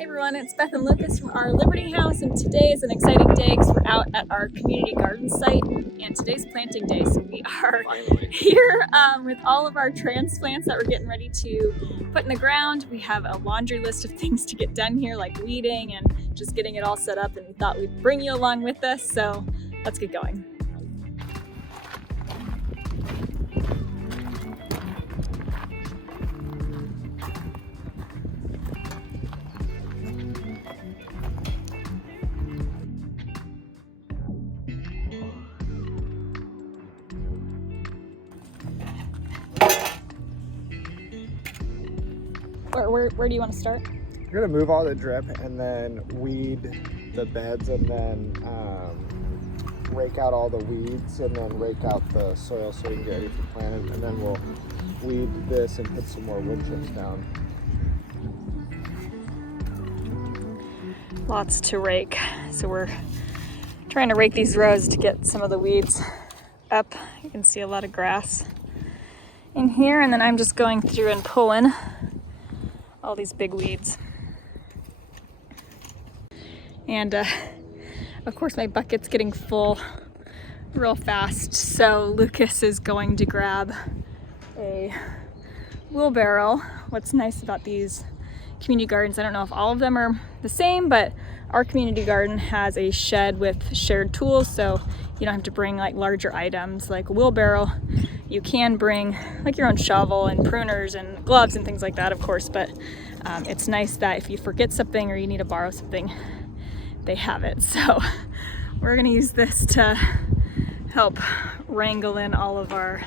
Hey everyone, it's Beth and Lucas from our Liberty House, and today is an exciting day because we're out at our community garden site, and today's planting day, so we are here with all of our transplants that we're getting ready to put in the ground. We have a laundry list of things to get done here, like weeding and just getting it all set up, and we thought we'd bring you along with us, so let's get going. Where do you want to start? We're gonna move all the drip and then weed the beds and then rake out all the weeds and then rake out the soil so we can get everything planted, and then we'll weed this and put some more wood chips down. Lots to rake, so we're trying to rake these rows to get some of the weeds up. You can see a lot of grass in here, and then I'm just going through and pulling all these big weeds. And of course my bucket's getting full real fast, so Lucas is going to grab a wheelbarrow. What's nice about these community gardens, I don't know if all of them are the same, but our community garden has a shed with shared tools, so you don't have to bring like larger items like a wheelbarrow. You can bring like your own shovel and pruners and gloves and things like that, of course, but it's nice that if you forget something or you need to borrow something, they have it. So we're gonna use this to help wrangle in all of our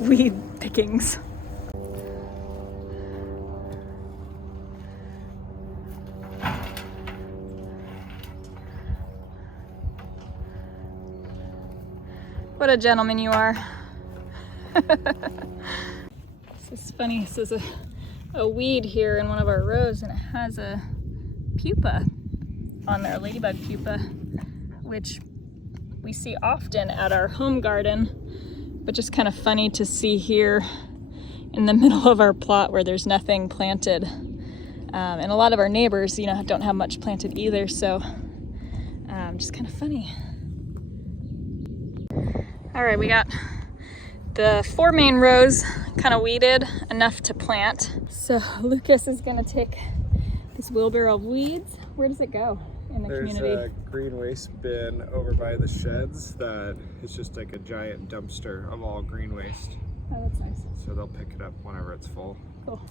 weed pickings. What a gentleman you are. This is funny. This is a weed here in one of our rows, and it has a pupa on there, a ladybug pupa, which we see often at our home garden, but just kind of funny to see here in the middle of our plot where there's nothing planted. And a lot of our neighbors, don't have much planted either, so just kind of funny. All right, we got the 4 main rows kind of weeded enough to plant. So Lucas is gonna take this wheelbarrow of weeds. Where does it go in the community? There's a green waste bin over by the sheds that is just like a giant dumpster of all green waste. Oh, that's nice. So they'll pick it up whenever it's full. Cool.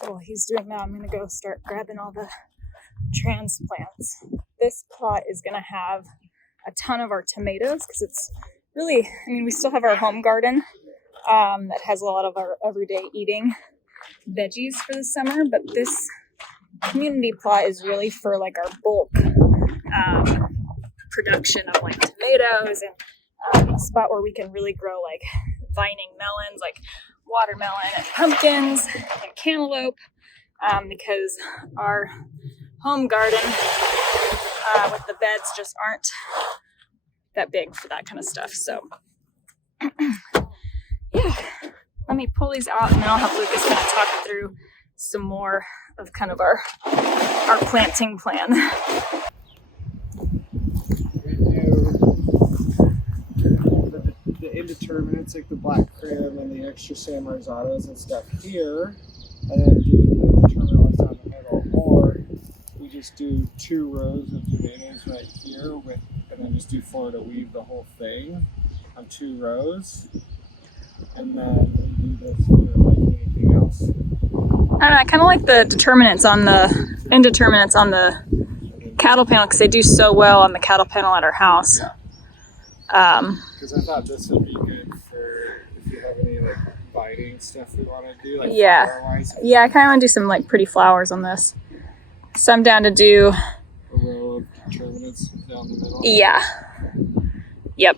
So while he's doing that, I'm gonna go start grabbing all the transplants. This plot is gonna have a ton of our tomatoes because it's really, we still have our home garden that has a lot of our everyday eating veggies for the summer, but this community plot is really for like our bulk production of like tomatoes, and a spot where we can really grow like vining melons, like watermelon and pumpkins and cantaloupe, because our home garden with the beds just aren't that big for that kind of stuff. So yeah, let me pull these out, and then I'll have Lucas kind of talk through some more of kind of our planting plan. We do the indeterminates like the black crib and the extra San Marizatos and stuff here, and then do the determinate ones down the middle, or we just do 2 rows of tomatoes right here and then just do Florida weave the whole thing on 2 rows, and then we do this for like anything else. I don't know, I kind of like the indeterminates on the cattle panel because they do so well on the cattle panel at our house. Because I thought this would be good for if you have any like biting stuff we want to do, like flower-wise. Yeah, I kind of want to do some like pretty flowers on this. So I'm down to do a row of determinants down the middle. Yeah. Yep.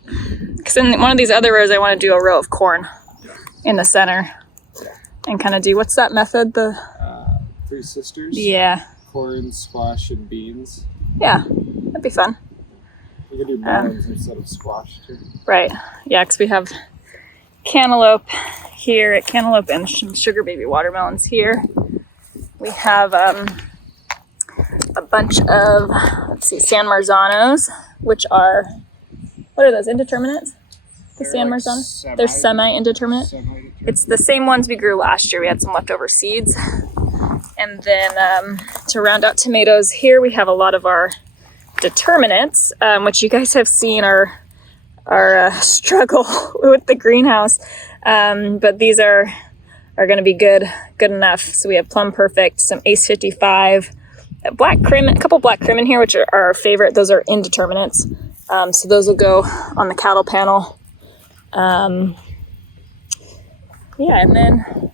Because in one of these other rows, I want to do a row of corn in the center, and kind of do, what's that method? The 3 sisters. Yeah. Corn, squash, and beans. Yeah, that'd be fun. We We do melons instead of squash too. Right. Yeah, because we have cantaloupe here, cantaloupe and sugar baby watermelons here. We have a bunch of, let's see, San Marzanos, which are, what are those, indeterminates? The San Marzano? They're semi-indeterminate. It's the same ones we grew last year. We had some leftover seeds. And then to round out tomatoes, here we have a lot of our determinates, which you guys have seen our struggle with the greenhouse. But these are going to be good enough. So we have Plum Perfect, some Ace 55, black crim, a couple black crim in here, which are our favorite. Those are indeterminates. So those will go on the cattle panel. Yeah, and then,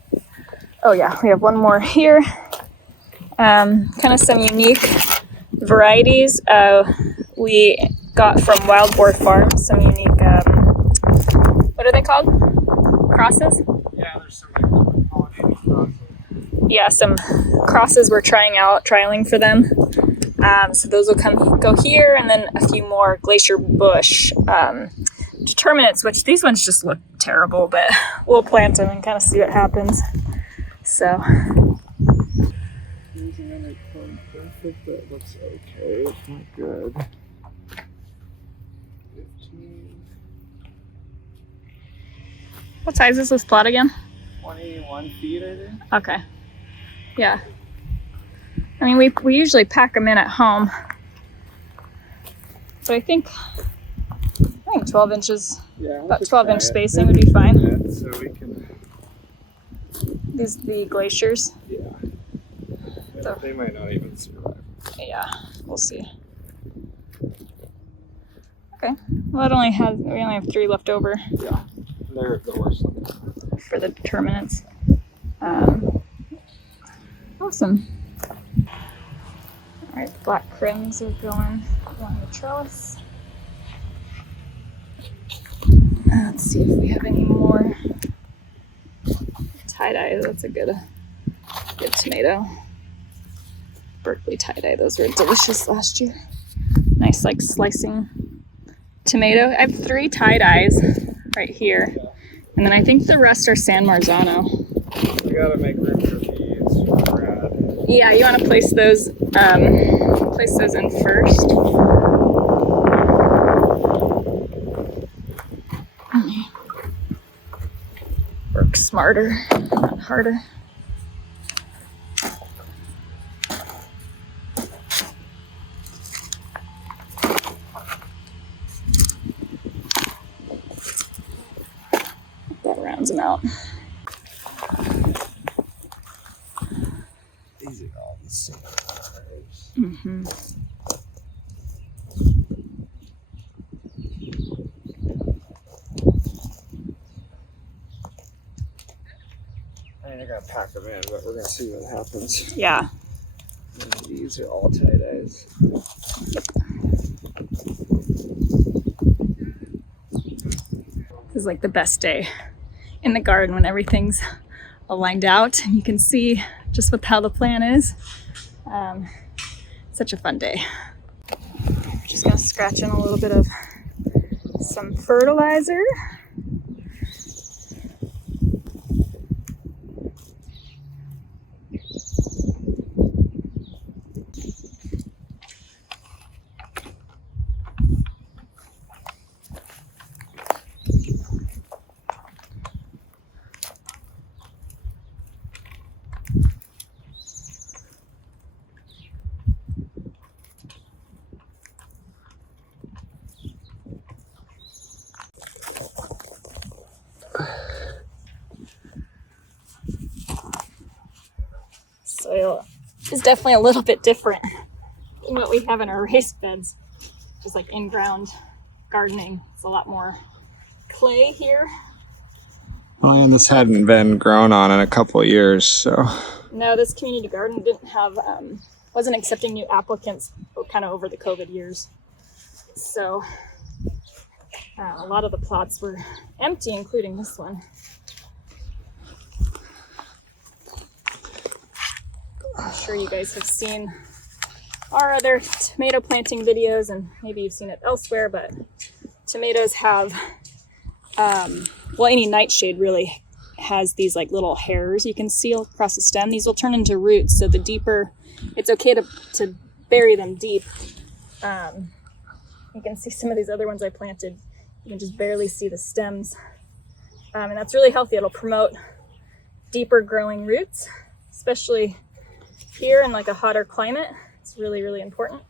oh yeah, we have one more here. Kind of some unique varieties. We got from Wild Boar Farm some unique, what are they called? Crosses? Yeah, there's some like pollinating crosses. Yeah, some crosses we're trialing for them. So those will go here, and then a few more Glacier Bush determinates, which these ones just look terrible, but we'll plant them and kind of see what happens. So. Here's another Plum Perfect that looks okay. It's not good. 15. What size is this plot again? 21 feet, I think. Okay. Yeah. I mean, we usually pack them in at home. So I think 12 inches, Yeah, about 12-inch spacing would be fine. So we can. These the glaciers. Yeah. So, they might not even survive. Yeah, we'll see. Okay. Well, we only have 3 left over. Yeah. They're the worst ones. For the determinants. Awesome. All right, the black crims are going along the trellis. Let's see if we have any more tie-dye. That's a good tomato. Berkeley tie-dye. Those were delicious last year. Nice, like slicing tomato. I have 3 tie-dyes right here, and then I think the rest are San Marzano. We gotta make room for these. Rad. Yeah, you want to place those in first. Work smarter, not harder. That rounds them out. These are all the same colors. Mm-hmm. I mean, I gotta pack them in, but we're gonna see what happens. Yeah. And these are all tie-dyes. Yep. This is like the best day in the garden when everything's all lined out and you can see just how the plan is. Such a fun day. Just gonna scratch in a little bit of some fertilizer. Soil is definitely a little bit different than what we have in our raised beds. Just like in-ground gardening, it's a lot more clay here. Oh, and this hadn't been grown on in a couple of years, so. No, this community garden didn't have, wasn't accepting new applicants kind of over the COVID years. So a lot of the plots were empty, including this one. I'm sure you guys have seen our other tomato planting videos, and maybe you've seen it elsewhere, but tomatoes have, well, any nightshade really has these like little hairs you can see across the stem. These will turn into roots, so the deeper, it's okay to bury them deep. You can see some of these other ones I planted, you can just barely see the stems. And that's really healthy. It'll promote deeper growing roots, especially here in like a hotter climate. It's really, really important.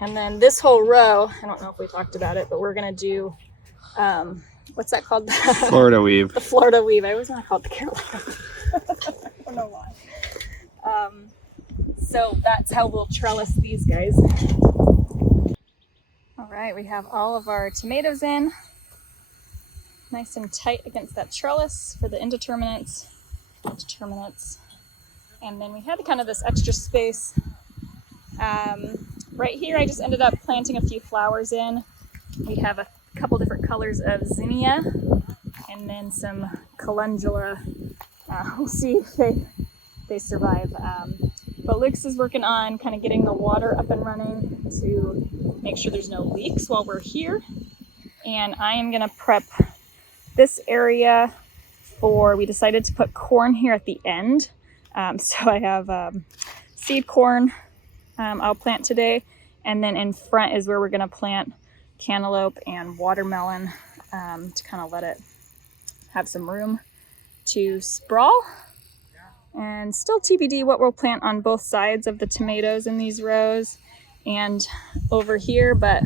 And then this whole row, I don't know if we talked about it, but we're gonna do, what's that called? Florida weave. The Florida weave. I always want to call it the Carolina. I don't know why. So that's how we'll trellis these guys. All right, we have all of our tomatoes in, nice and tight against that trellis for the indeterminates, determinates. And then we had kind of this extra space. Right here, I just ended up planting a few flowers in. We have a couple different colors of zinnia and then some calendula. We'll see if they survive. But Luke's is working on kind of getting the water up and running to make sure there's no leaks while we're here. And I am gonna prep this area for, we decided to put corn here at the end. So I have seed corn I'll plant today. And then in front is where we're gonna plant cantaloupe and watermelon to kind of let it have some room to sprawl. And still TBD what we'll plant on both sides of the tomatoes in these rows and over here, but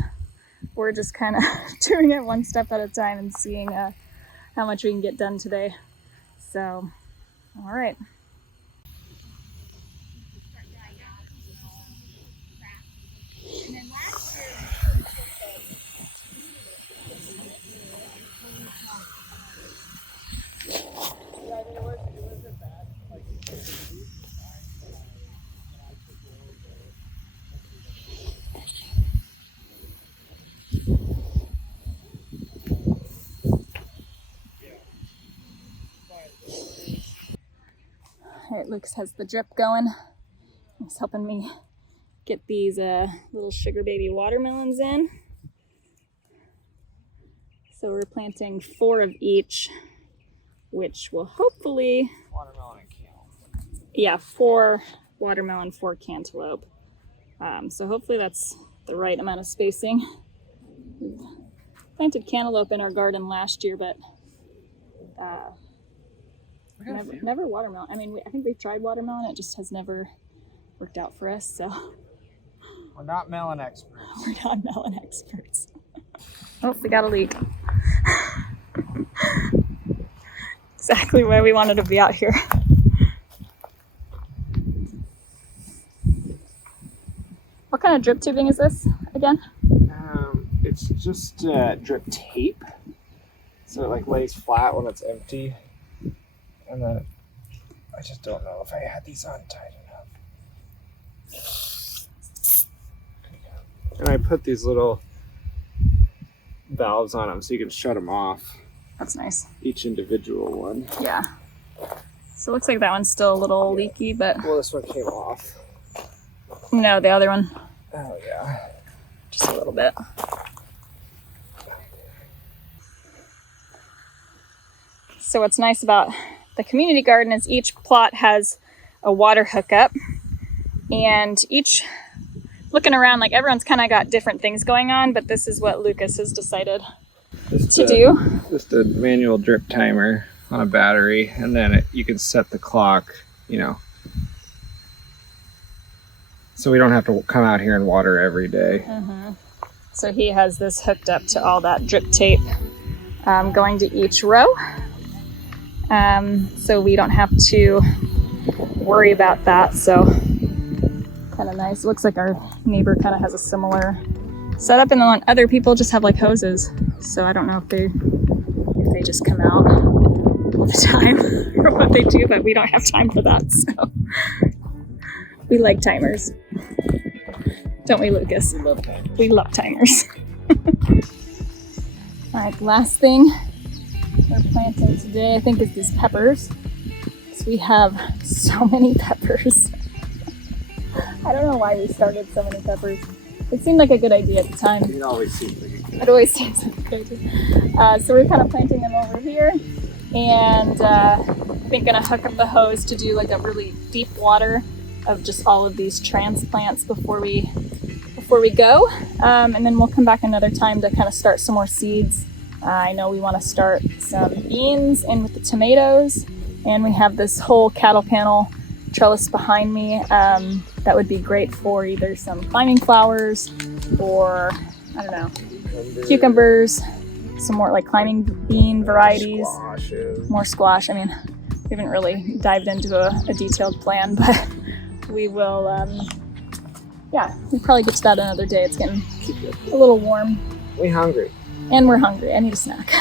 we're just kind of doing it one step at a time and seeing how much we can get done today. So, all right. All right, Lucas has the drip going. He's helping me get these little sugar baby watermelons in. So we're planting 4 of each, which will hopefully... Watermelon and cantaloupe. Yeah, 4 watermelon, 4 cantaloupe. So hopefully that's the right amount of spacing. We planted cantaloupe in our garden last year, but never watermelon. I mean, I think we've tried watermelon. It just has never worked out for us. So we're not melon experts. We're not melon experts. Oh, we got a leak. Exactly why we wanted to be out here. What kind of drip tubing is this again? It's just drip tape, so it like lays flat when it's empty. And then I just don't know if I had these on tight enough. And I put these little valves on them so you can shut them off. That's nice. Each individual one. Yeah. So it looks like that one's still a little leaky, but... Well, this one came off. No, the other one. Oh, yeah. Just a little bit. So what's nice about the community garden is each plot has a water hookup, and each, looking around, like everyone's kind of got different things going on, but this is what Lucas has decided to do. Just a manual drip timer on a battery, and then you can set the clock, you know, so we don't have to come out here and water every day. Mm-hmm. So he has this hooked up to all that drip tape going to each row. So we don't have to worry about that. So kind of nice. It looks like our neighbor kind of has a similar setup, and then other people just have like hoses. So I don't know if they just come out all the time or what they do, but we don't have time for that. So we like timers. Don't we, Lucas? We love timers. We love timers. All right, last thing we're planting today, I think, is these peppers. So we have so many peppers. I don't know why we started so many peppers. It seemed like a good idea at the time. It always seems like a good idea. It always seems like a good idea. So we're kind of planting them over here, and I think gonna hook up the hose to do like a really deep water of just all of these transplants before we go, and then we'll come back another time to kind of start some more seeds. I know we want to start some beans in with the tomatoes, and we have this whole cattle panel trellis behind me that would be great for either some climbing flowers or, I don't know, cucumbers, some more like climbing bean varieties, more squash. I mean, we haven't really dived into a detailed plan, but we will, yeah, we'll probably get to that another day. It's getting a little warm. We hungry. And we're hungry. I need a snack.